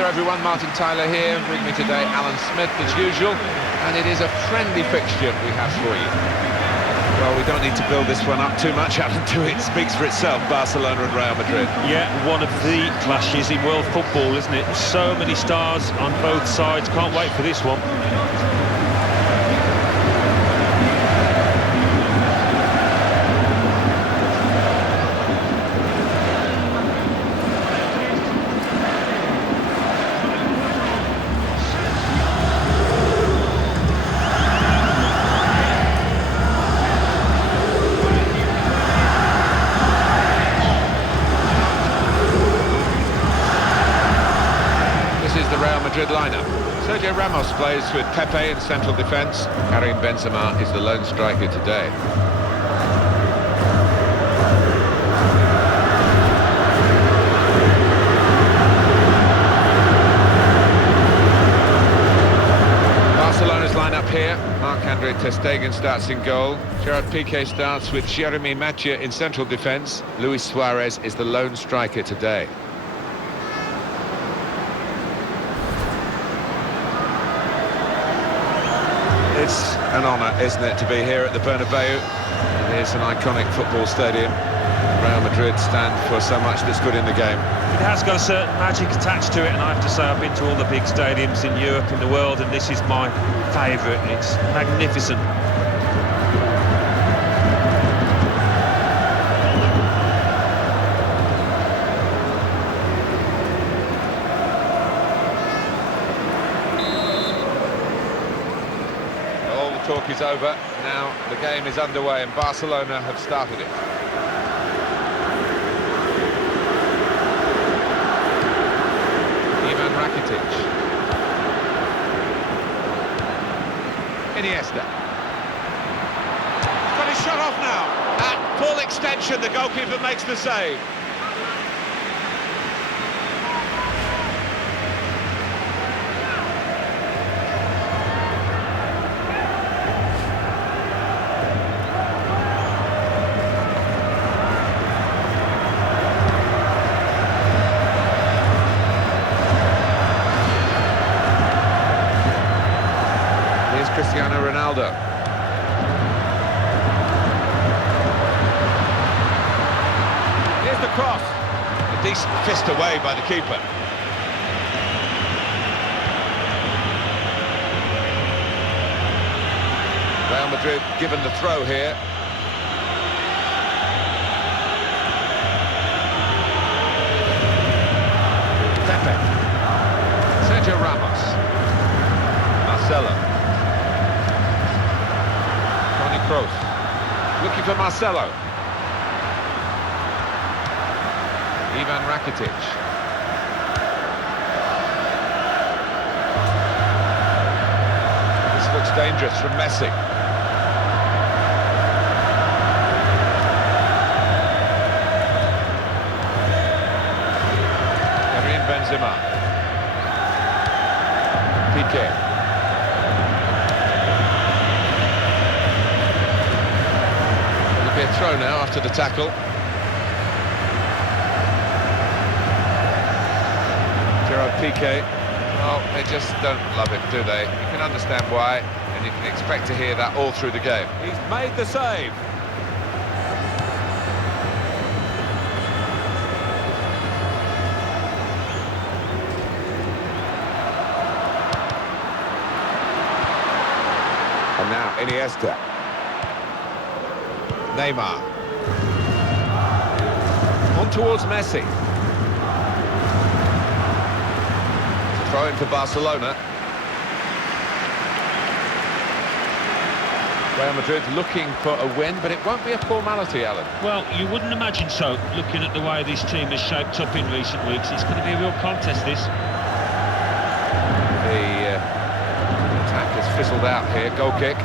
there everyone, Martin Tyler here, with me today Alan Smith as usual, and it is a friendly fixture we have for you. Well, we don't need to build this one up too much, Alan, it speaks for itself, Barcelona and Real Madrid. Yeah, one of the clashes in world football, isn't it? So many stars on both sides, can't wait for this one. Madrid lineup. Sergio Ramos plays with Pepe in central defence. Karim Benzema is the lone striker today. Barcelona's lineup here. Marc-Andre ter Stegen starts in goal. Gerard Piqué starts with Jeremy Mathieu in central defence. Luis Suarez is the lone striker today. It's an honour, isn't it, to be here at the Bernabeu. It is an iconic football stadium. Real Madrid stand for so much that's good in the game. It has got a certain magic attached to it, and I have to say I've been to all the big stadiums in Europe and the world, and this is my favourite. It's magnificent. Talk is over, now the game is underway and Barcelona have started it. Ivan Rakitic. Iniesta. Got his shot off now. At full extension, the goalkeeper makes the save. Cristiano Ronaldo. Here's the cross. A decent fist away by the keeper. Real Madrid given the throw here. Pepe. Sergio Ramos. Marcelo. Looking for Marcelo. Ivan Rakitic. This looks dangerous from Messi. Karim Benzema. Piqué. A throw now after the tackle. Gerard Piqué. Well, they just don't love him, do they? You can understand why, and you can expect to hear that all through the game. He's made the save. And now Iniesta. Neymar. On towards Messi. Throw in for Barcelona. Real Madrid looking for a win, but it won't be a formality, Alan. Well, you wouldn't imagine so, looking at the way this team has shaped up in recent weeks. It's going to be a real contest, this. The attack has fizzled out here, goal kick.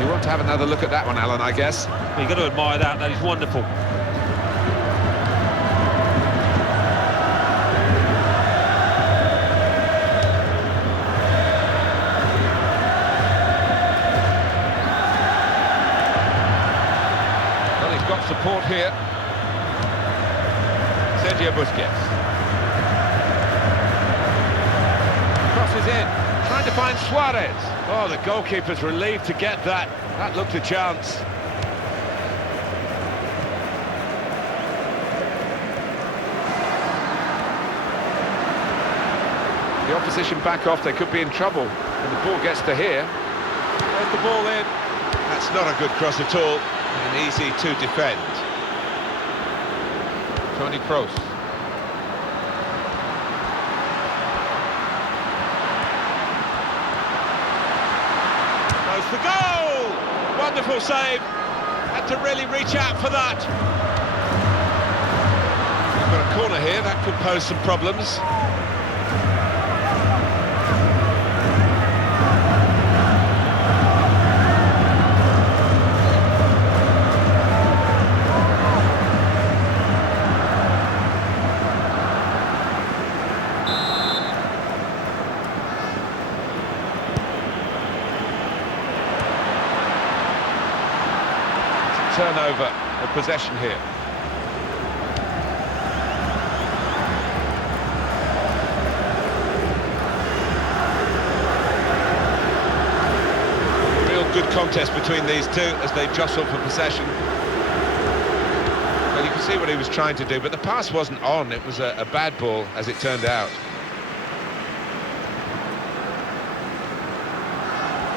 You want to have another look at that one, Alan, I guess. You've got to admire that, that is wonderful. Well, he's got support here. Sergio Busquets. He's in, trying to find Suarez. Oh, the goalkeeper's relieved to get that. That looked a chance. The opposition back off, they could be in trouble when the ball gets to here. There's the ball in. That's not a good cross at all, and easy to defend. Toni Kroos. Goes for goal! Wonderful save. Had to really reach out for that. We've got a corner here, that could pose some problems. Turnover of possession here. Real good contest between these two as they jostle for possession. Well, you can see what he was trying to do, but the pass wasn't on. It was a bad ball, as it turned out.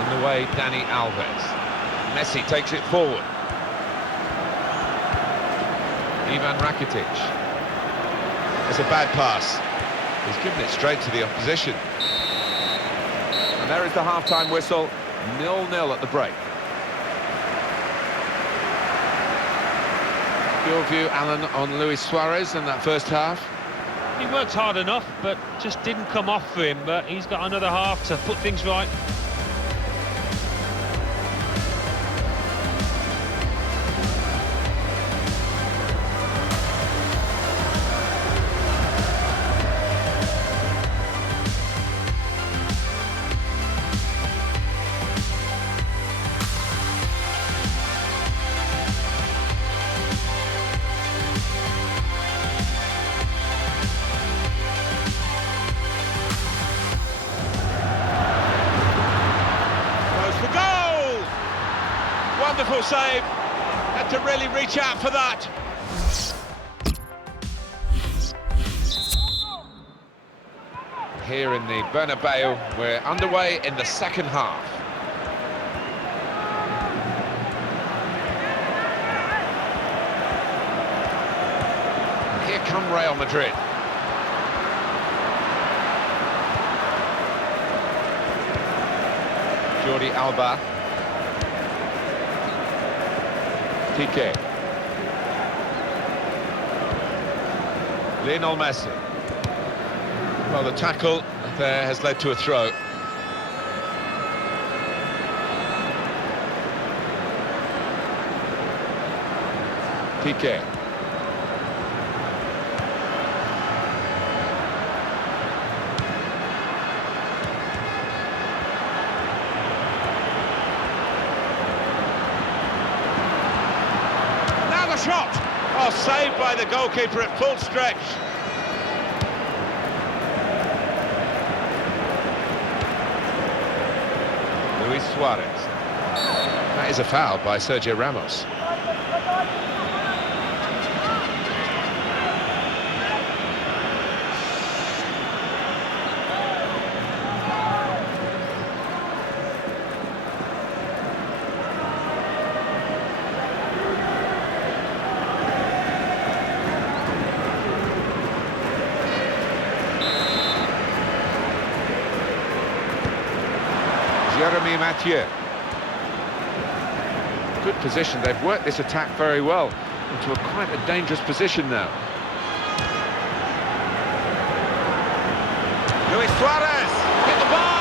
In the way, Dani Alves. Messi takes it forward. Ivan Rakitic. It's a bad pass. He's given it straight to the opposition. And there is the half-time whistle. 0-0 at the break. Your view, Alan, on Luis Suarez in that first half? He worked hard enough, but just didn't come off for him. But he's got another half to put things right. Wonderful save. Had to really reach out for that. Here in the Bernabeu, we're underway in the second half. Here come Real Madrid. Jordi Alba. Piqué. Lionel Messi. Well, the tackle there has led to a throw. Piqué. Shot! Oh, saved by the goalkeeper at full stretch. Luis Suarez. That is a foul by Sergio Ramos. Jeremy Mathieu. Good position, they've worked this attack very well into quite a dangerous position now. Luis Suarez hit the bar!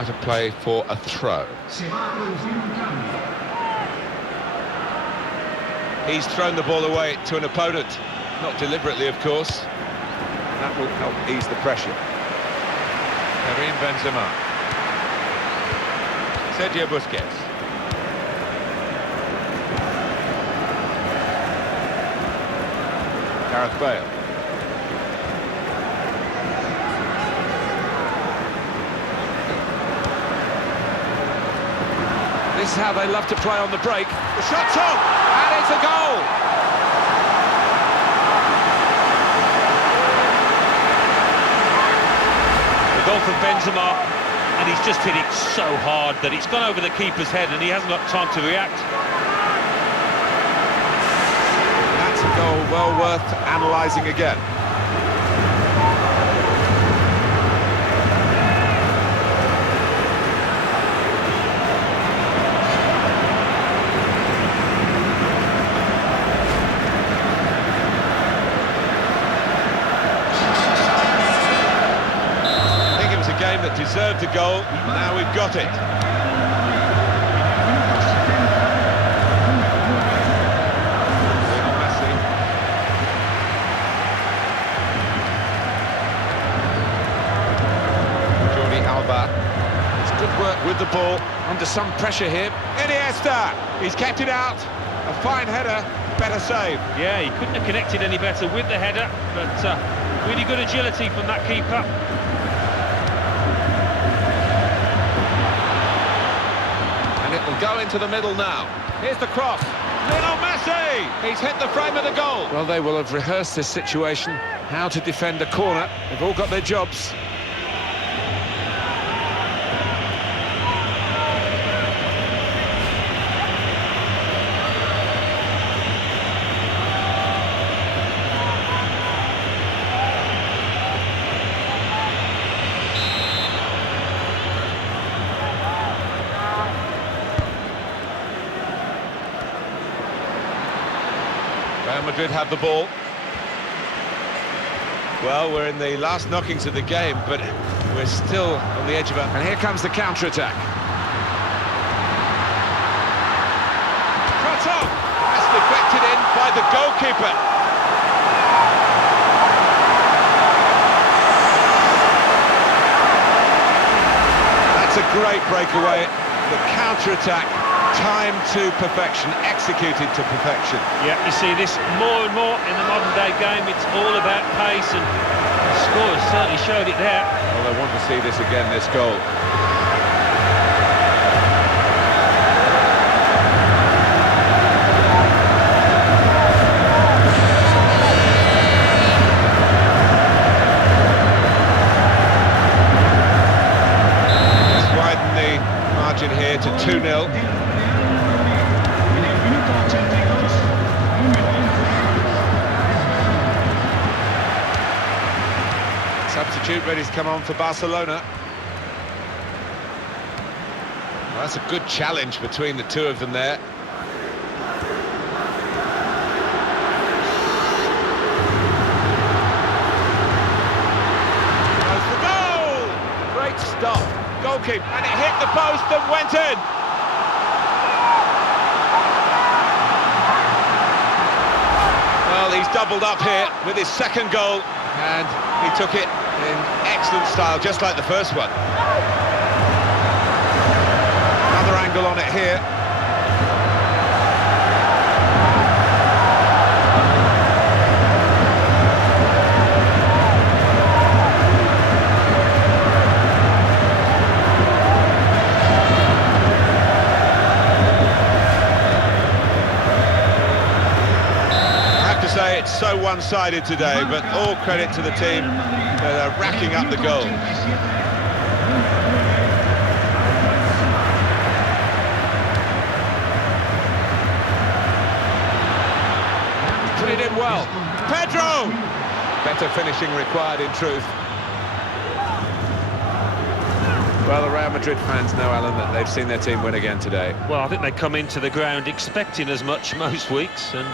How to play for a throw. He's thrown the ball away to an opponent. Not deliberately, of course. That will help ease the pressure. Karim Benzema. Sergio Busquets. Gareth Bale. This is how they love to play on the break. The shot's on, and it's a goal! The goal from Benzema, and he's just hit it so hard that it's gone over the keeper's head and he hasn't got time to react. That's a goal well worth analysing again. Game that deserved a goal, now we've got it. Lionel Messi. Jordi Alba. It's good work with the ball, under some pressure here. Iniesta, he's kept it out. A fine header, better save. Yeah, he couldn't have connected any better with the header, but really good agility from that keeper. It'll go into the middle now. Here's the cross. Lionel Messi! He's hit the frame of the goal. Well, they will have rehearsed this situation, how to defend a corner. They've all got their jobs. Real Madrid have the ball. Well, we're in the last knockings of the game, but we're still on the edge of it. And here comes the counter-attack. Shot on! That's deflected in by the goalkeeper. That's a great breakaway. The counter-attack, timed to perfection, executed to perfection. Yeah, you see this more and more in the modern-day game. It's all about pace, and the score certainly showed it there. Well, I want to see this again, this goal. Let's widen the margin here to 2-0. Substitute ready to come on for Barcelona. Well, that's a good challenge between the two of them there. Goes for goal! Great stop. Goalkeeper, and it hit the post and went in. Well, he's doubled up here with his second goal, and he took it in excellent style, just like the first one. Another angle on it here. It's so one-sided today, but all credit to the team that are racking up the goals. Put it in well. Pedro! Better finishing required in truth. Well, the Real Madrid fans know, Alan, that they've seen their team win again today. Well, I think they come into the ground expecting as much most weeks, and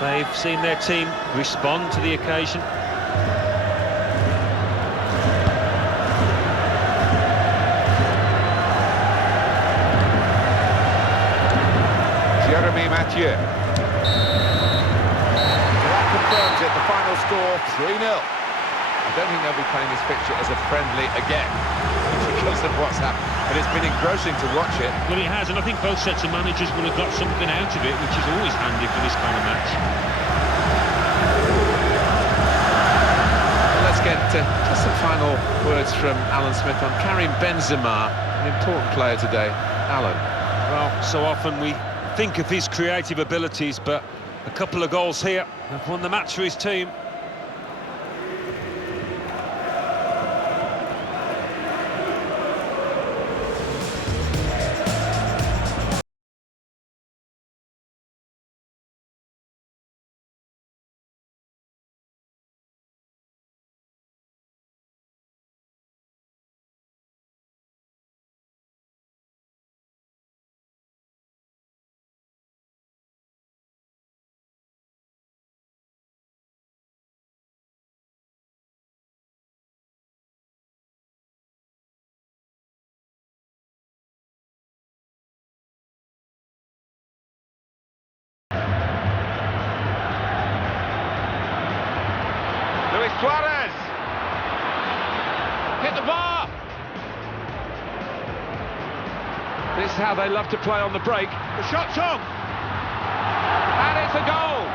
they've seen their team respond to the occasion. Mathieu. That confirms it, the final score 3-0. I don't think they'll be playing this fixture as a friendly again because of what's happened, but it's been engrossing to watch it. Well, it has, and I think both sets of managers will have got something out of it, which is always handy for this kind of match. Well, let's get just some final words from Alan Smith on Karim Benzema, an important player today. Alan. Well, so often we think of his creative abilities, but a couple of goals here have won the match for his team. Suarez! Hit the bar! This is how they love to play on the break. The shot's on! And it's a goal!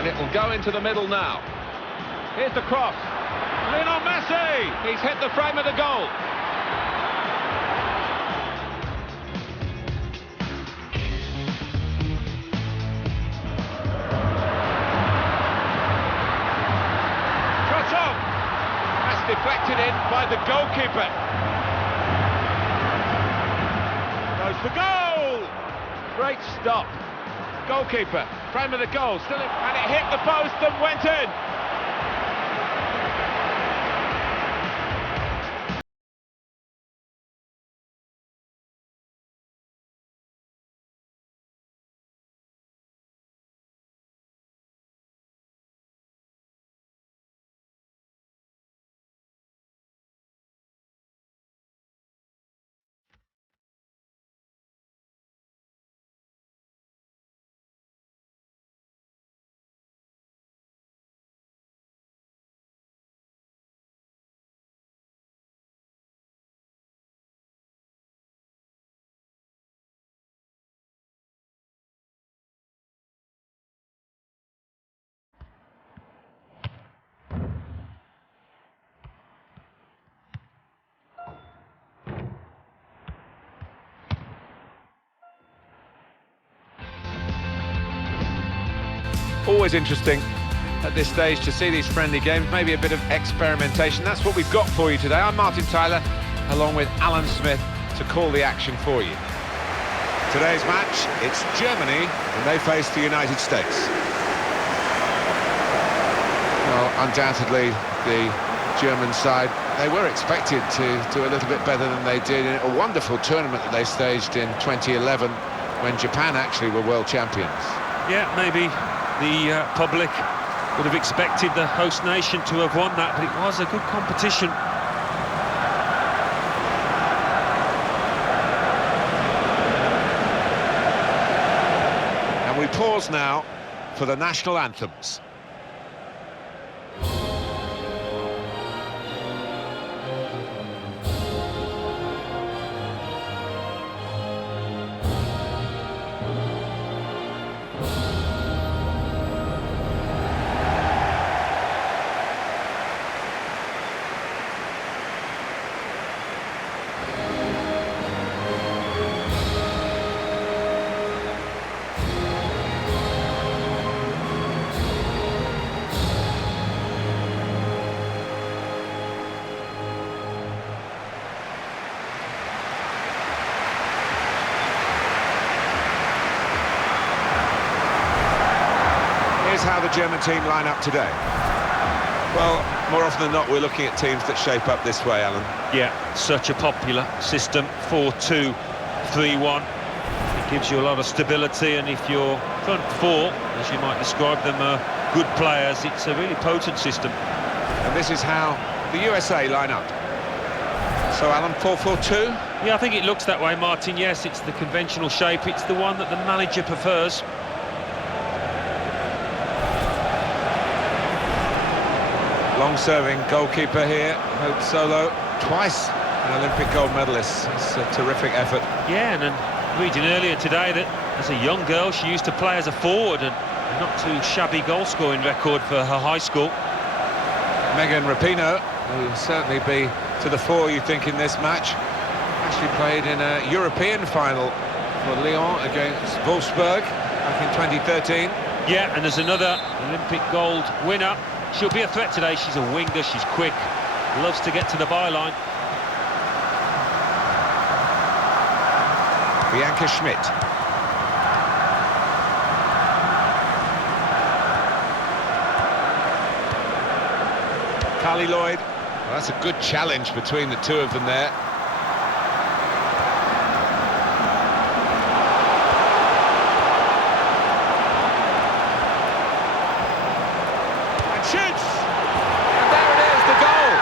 And it will go into the middle now. Here's the cross. Lionel Messi! He's hit the frame of the goal. Deflected in by the goalkeeper. Goes for goal! Great stop. Goalkeeper, frame of the goal, still in, and it hit the post and went in. Always interesting at this stage to see these friendly games, maybe a bit of experimentation. That's what we've got for you today. I'm Martin Tyler, along with Alan Smith, to call the action for you. Today's match, it's Germany, and they face the United States. Well, undoubtedly, the German side, they were expected to do a little bit better than they did in a wonderful tournament that they staged in 2011, when Japan actually were world champions. Yeah, maybe the public would have expected the host nation to have won that, but it was a good competition. And we pause now for the national anthems. How the German team line up today? Well, more often than not, we're looking at teams that shape up this way, Alan. Yeah, such a popular system, 4-2-3-1. It gives you a lot of stability, and if your front four, as you might describe them, are good players, it's a really potent system. And this is how the USA line up. So, Alan, 4-4-2? Yeah, I think it looks that way, Martin. Yes, it's the conventional shape. It's the one that the manager prefers. Long-serving goalkeeper here, Hope Solo, twice an Olympic gold medalist. It's a terrific effort. Yeah, and reading earlier today that as a young girl she used to play as a forward, and a not too shabby goal-scoring record for her high school. Megan Rapinoe, who will certainly be to the fore, you think, in this match. Actually played in a European final for Lyon against Wolfsburg back in 2013. Yeah, and there's another Olympic gold winner. She'll be a threat today. She's a winger, she's quick, loves to get to the byline. Bianca Schmidt. Carly Lloyd. Well, that's a good challenge between the two of them there. And shoots! And there it is, the goal!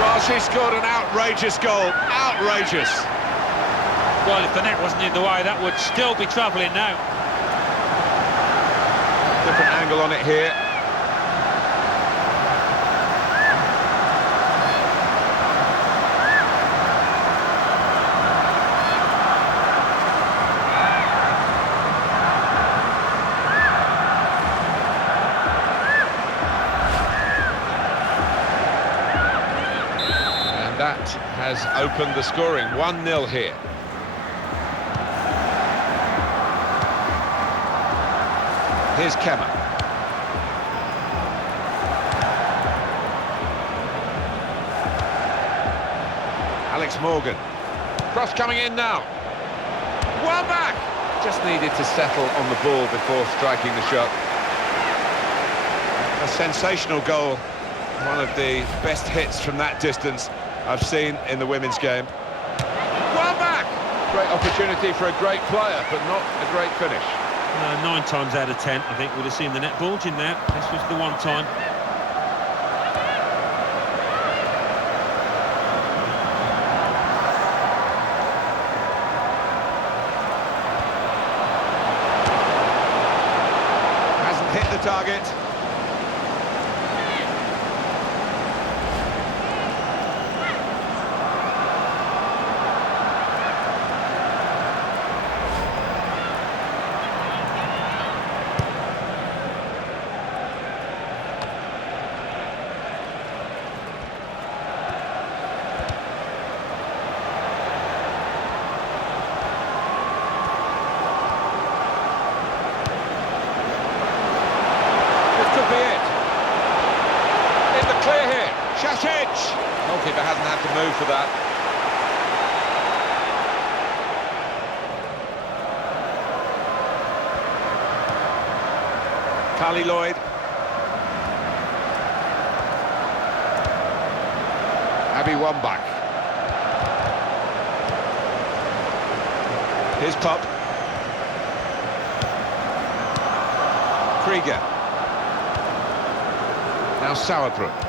Well, she scored an outrageous goal. Outrageous. Well, if the net wasn't in the way, that would still be travelling now. Different angle on it here. And that has opened the scoring. 1-0 here. Here's Kemmer. Alex Morgan. Cross coming in now. One back! Just needed to settle on the ball before striking the shot. A sensational goal. One of the best hits from that distance I've seen in the women's game. One back! Great opportunity for a great player, but not a great finish. 9 times out of 10, I think, would have seen the net bulging there. This was the one time. Hasn't hit the target. Goalkeeper hasn't had to move for that. Carly Lloyd. Abby Wambach. Here's Pop. Krieger. Now Sauerbruch.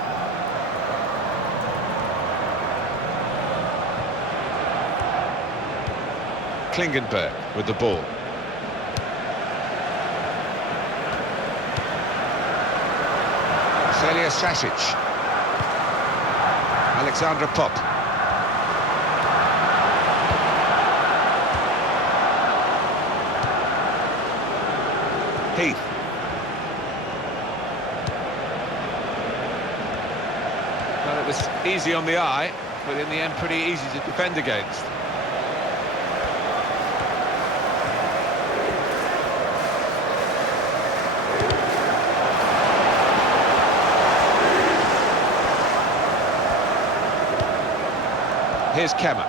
Klingenberg with the ball. Celia Sasic. Alexandra Pop. Heath. Well, it was easy on the eye, but in the end pretty easy to defend against. Here's Kemmer.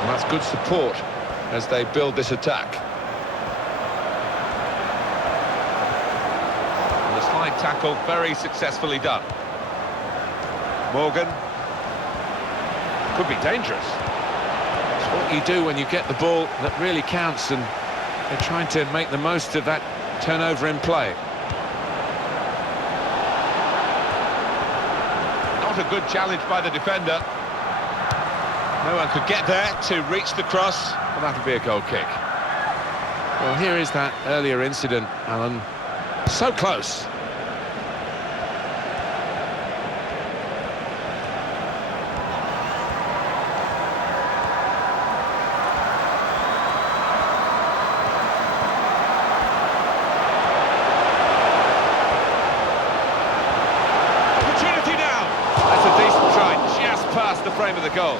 And that's good support as they build this attack. And the slide tackle very successfully done. Morgan. Could be dangerous. what you do when you get the ball that really counts, and they're trying to make the most of that turnover in play. Not a good challenge by the defender. No one could get there to reach the cross. Well, that'll be a goal kick. Well, here is that earlier incident, Alan. So close. Opportunity now. That's a decent try, just past the frame of the goal.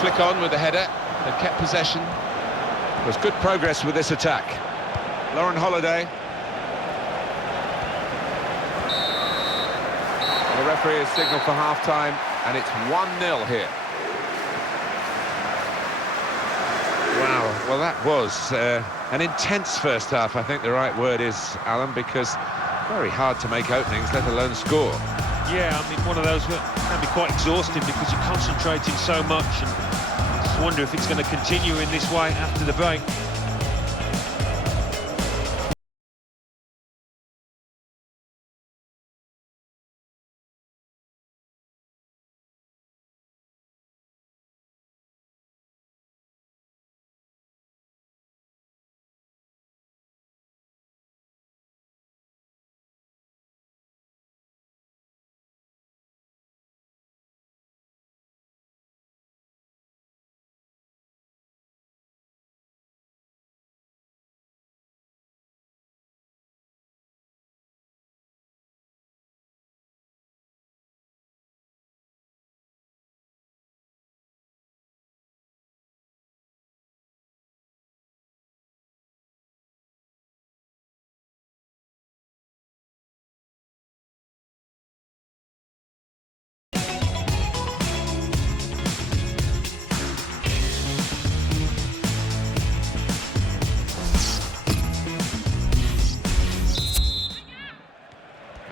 Flick on with the header. They've kept possession. There's good progress with this attack. Lauren Holiday. And the referee has signalled for half-time, and it's 1-0 here. Wow, well that was an intense first half, I think the right word is, Alan, because very hard to make openings, let alone score. Yeah, I mean, one of those that can be quite exhausting because you're concentrating so much, and I just wonder if it's going to continue in this way after the break.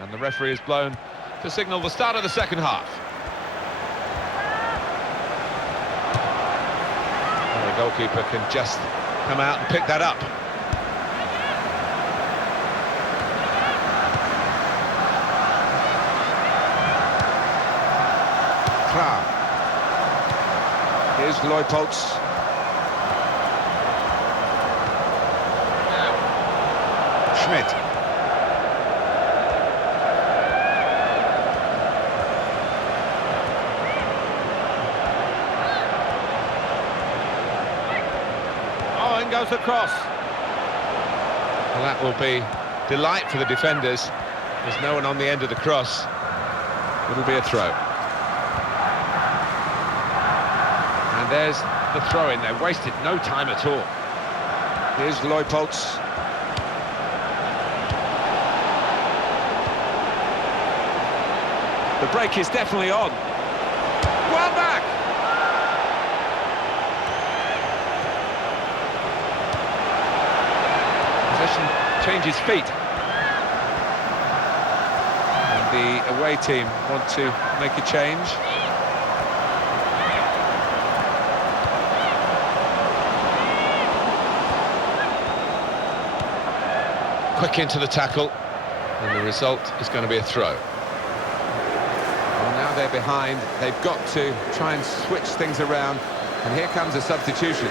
And the referee is blown to signal the start of the second half. And the goalkeeper can just come out and pick that up. Klar. Here's Leupolz. Schmidt. Goes across. Well, that will be delight for the defenders. There's no one on the end of the cross. It'll be a throw. And there's the throw in. They wasted no time at all. Here's Leupolz. The break is definitely on. Well back. Changes feet, and the away team want to make a change. Quick into the tackle, and the result is going to be a throw. Well, now they're behind, they've got to try and switch things around, and here comes a substitution.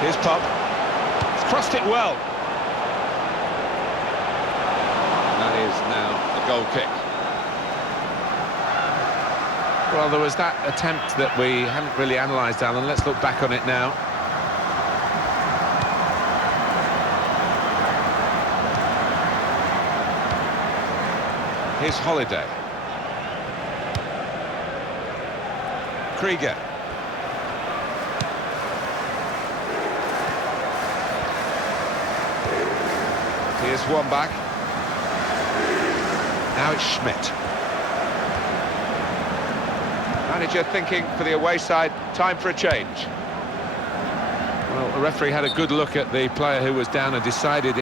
Here's Pop. He's crossed it well. That is now a goal kick. Well, there was that attempt that we haven't really analysed, Alan. Let's look back on it now. Here's Holiday. Krieger. Here's one back. Now it's Schmidt. Manager thinking for the away side, time for a change. Well, the referee had a good look at the player who was down and decided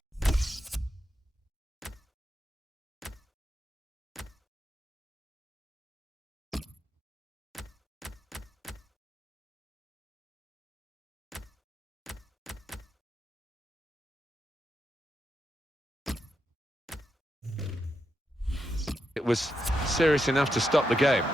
it was serious enough to stop the game.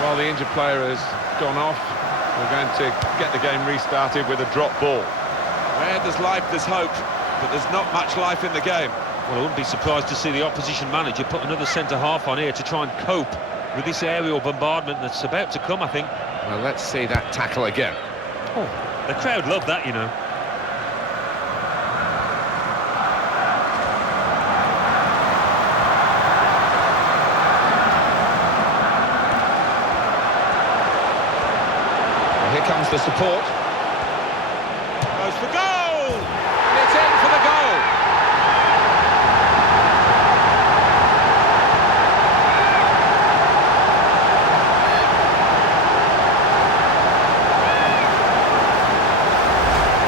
While the injured player has gone off, we're going to get the game restarted with a drop ball. Where there's life, there's hope, but there's not much life in the game. Well, I wouldn't be surprised to see the opposition manager put another centre-half on here to try and cope with this aerial bombardment that's about to come, I think. Well, let's see that tackle again. Oh, the crowd love that, you know. Here comes the support. Goes for goal! And it's in for the goal!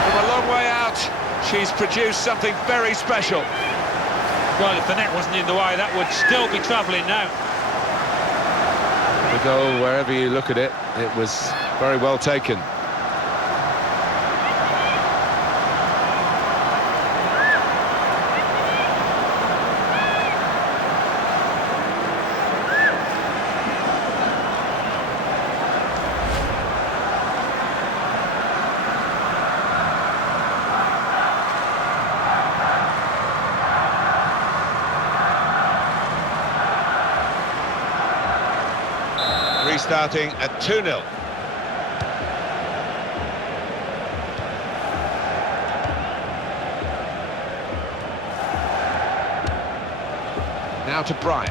From a long way out, she's produced something very special. Well, if the net wasn't in the way, that would still be travelling now. The goal, wherever you look at it, it was very well taken. Restarting at 2-0. Now to Bryan.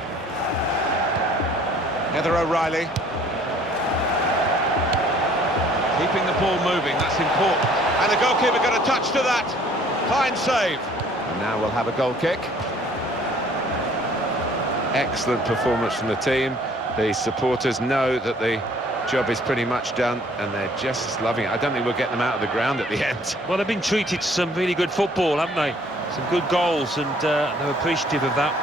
Heather O'Reilly. Keeping the ball moving, that's important. And the goalkeeper got a touch to that. Fine save. And now we'll have a goal kick. Excellent performance from the team. The supporters know that the job is pretty much done, and they're just loving it. I don't think we'll get them out of the ground at the end. Well, they've been treated to some really good football, haven't they? Some good goals, and they're appreciative of that.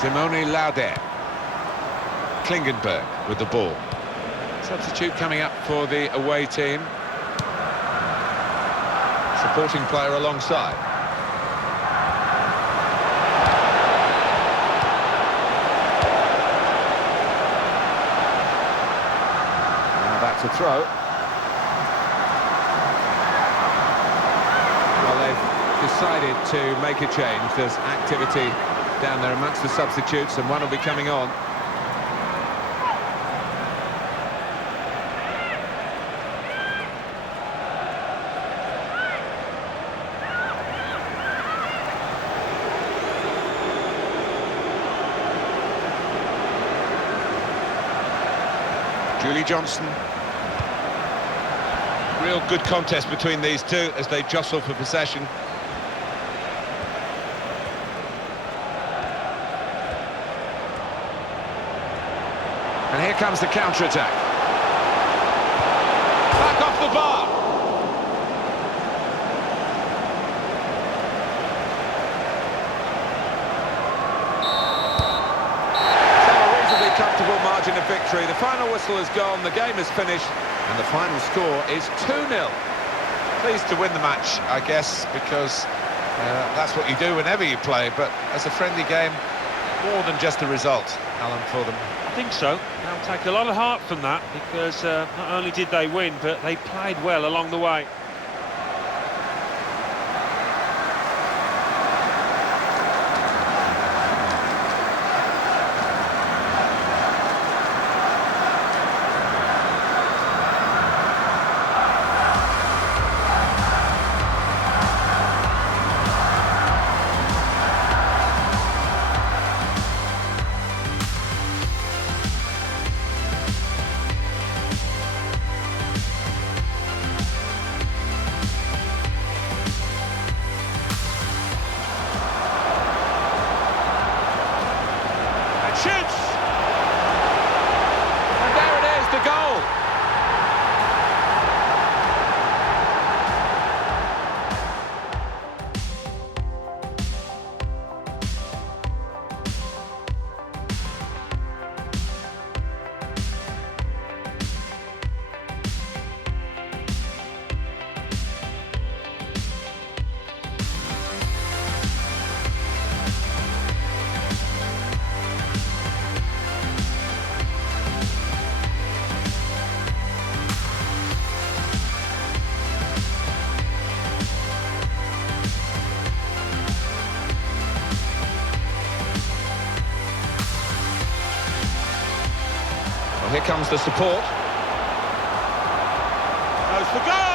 Simone Lauder. Klingenberg with the ball. Substitute coming up for the away team. Supporting player alongside. Now back to throw. Well, they've decided to make a change. There's activity down there amongst the substitutes, and one will be coming on. Julie Johnson. Real good contest between these two as they jostle for possession. And here comes the counter-attack. Back off the bar. Comfortable margin of victory. The final whistle has gone, the game is finished, and the final score is 2-0. Pleased to win the match, I guess, because That's what you do whenever you play, but as a friendly game, more than just a result, Alan, for them. I think so. They'll take a lot of heart from that, because not only did they win, but they played well along the way. Shoots! And there it is, the goal! Well, here comes the support. Goes for goal!